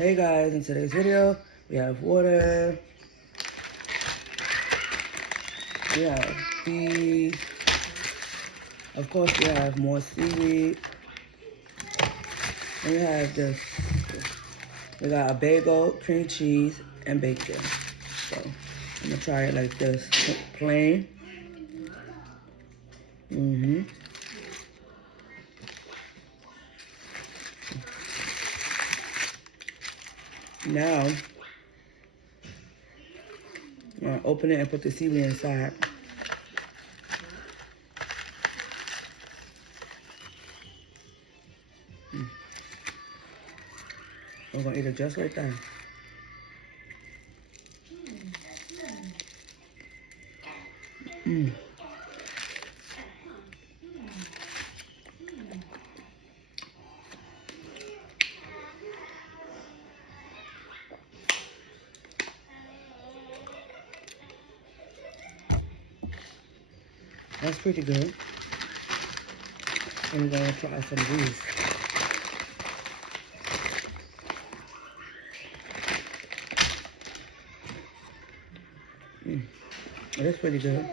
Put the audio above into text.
Hey guys, in today's video, we have water, we have beef, of course we have more seaweed, and we have this. We got a bagel, cream cheese, and bacon. So, I'm gonna try it like this, plain. Now, I'm gonna open it and put the seaweed inside. We're gonna eat it just like that. That's pretty good. I'm gonna try some beef. That's pretty good.